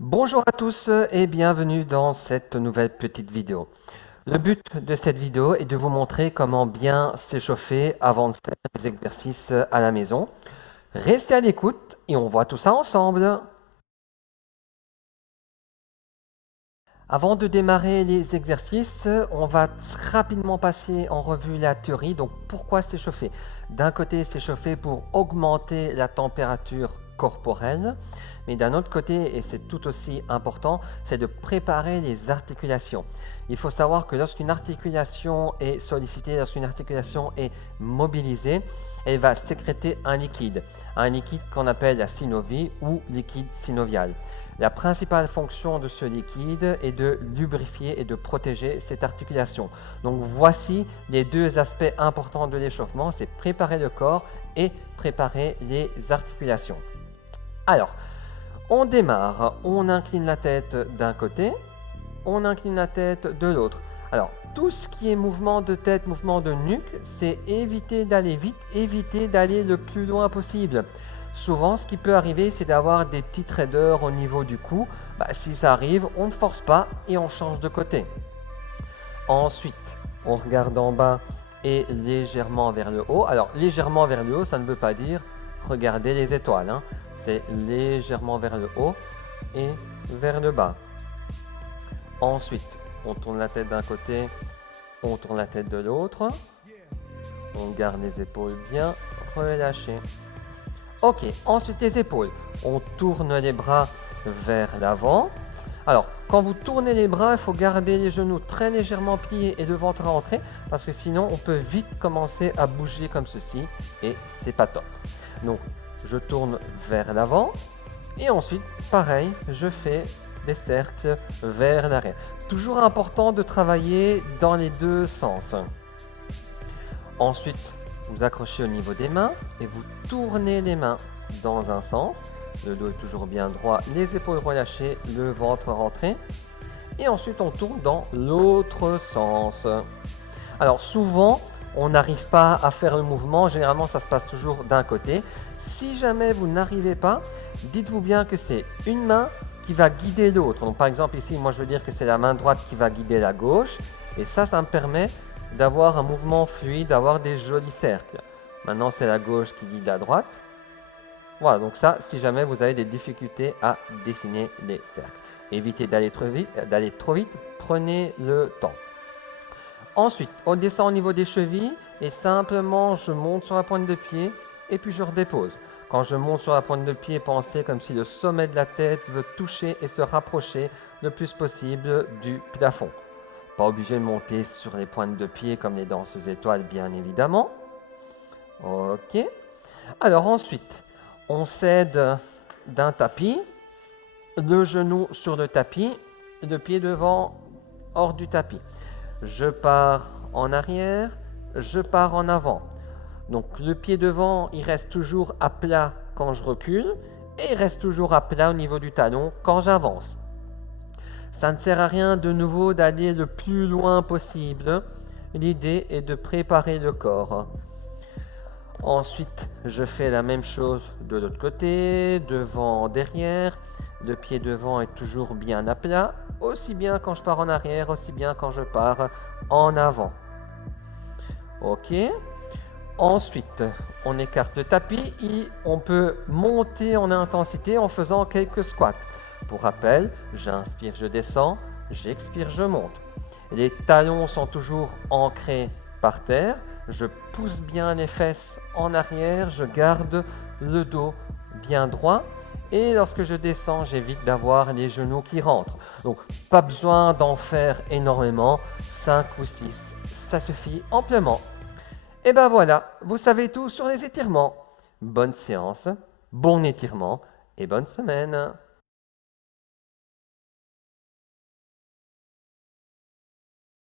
Bonjour à tous et bienvenue dans cette nouvelle petite vidéo. Le but de cette vidéo est de vous montrer comment bien s'échauffer avant de faire des exercices à la maison. Restez à l'écoute et on voit tout ça ensemble. Avant de démarrer les exercices, on va rapidement passer en revue la théorie. Donc pourquoi s'échauffer? D'un côté, s'échauffer pour augmenter la température corporelle, mais d'un autre côté, et c'est tout aussi important, c'est de préparer les articulations. Il faut savoir que lorsqu'une articulation est sollicitée, lorsqu'une articulation est mobilisée, elle va sécréter un liquide qu'on appelle la synovie ou liquide synovial. La principale fonction de ce liquide est de lubrifier et de protéger cette articulation. Donc voici les deux aspects importants de l'échauffement, c'est préparer le corps et préparer les articulations. Alors, on démarre, on incline la tête d'un côté, on incline la tête de l'autre. Alors, tout ce qui est mouvement de tête, mouvement de nuque, c'est éviter d'aller vite, éviter d'aller le plus loin possible. Souvent, ce qui peut arriver, c'est d'avoir des petites raideurs au niveau du cou. Si ça arrive, on ne force pas et on change de côté. Ensuite, on regarde en bas et légèrement vers le haut. Alors, légèrement vers le haut, ça ne veut pas dire regarder les étoiles. C'est légèrement vers le haut et vers le bas. Ensuite, on tourne la tête d'un côté, on tourne la tête de l'autre. On garde les épaules bien relâchées. Ok, ensuite les épaules. On tourne les bras vers l'avant. Alors, quand vous tournez les bras, il faut garder les genoux très légèrement pliés et le ventre rentré parce que sinon, on peut vite commencer à bouger comme ceci et c'est pas top. Donc, je tourne vers l'avant et ensuite, pareil, je fais des cercles vers l'arrière. Toujours important de travailler dans les deux sens. Ensuite, vous accrochez au niveau des mains et vous tournez les mains dans un sens. Le dos est toujours bien droit, les épaules relâchées, le ventre rentré. Et ensuite, on tourne dans l'autre sens. Alors souvent, on n'arrive pas à faire le mouvement. Généralement, ça se passe toujours d'un côté. Si jamais vous n'arrivez pas, dites-vous bien que c'est une main qui va guider l'autre. Donc par exemple ici, moi je veux dire que c'est la main droite qui va guider la gauche. Et ça me permet d'avoir un mouvement fluide, d'avoir des jolis cercles. Maintenant, c'est la gauche qui guide la droite. Voilà, donc ça, si jamais vous avez des difficultés à dessiner les cercles. Évitez d'aller trop vite, prenez le temps. Ensuite, on descend au niveau des chevilles et simplement, je monte sur la pointe de pied et puis je redépose. Quand je monte sur la pointe de pied, pensez comme si le sommet de la tête veut toucher et se rapprocher le plus possible du plafond. Pas obligé de monter sur les pointes de pied comme les danseuses étoiles, bien évidemment. Ok. Alors ensuite, on s'aide d'un tapis, le genou sur le tapis, le pied devant hors du tapis. Je pars en arrière, je pars en avant. Donc le pied devant, il reste toujours à plat quand je recule et il reste toujours à plat au niveau du talon quand j'avance. Ça ne sert à rien de nouveau d'aller le plus loin possible. L'idée est de préparer le corps. Ensuite, je fais la même chose de l'autre côté, devant, derrière. Le pied devant est toujours bien à plat, aussi bien quand je pars en arrière, aussi bien quand je pars en avant. Ok. Ensuite, on écarte le tapis et on peut monter en intensité en faisant quelques squats. Pour rappel, j'inspire, je descends, j'expire, je monte. Les talons sont toujours ancrés par terre. Je pousse bien les fesses en arrière, je garde le dos bien droit. Et lorsque je descends, j'évite d'avoir les genoux qui rentrent. Donc, pas besoin d'en faire énormément. 5 ou 6, ça suffit amplement. Et ben voilà, vous savez tout sur les étirements. Bonne séance, bon étirement et bonne semaine.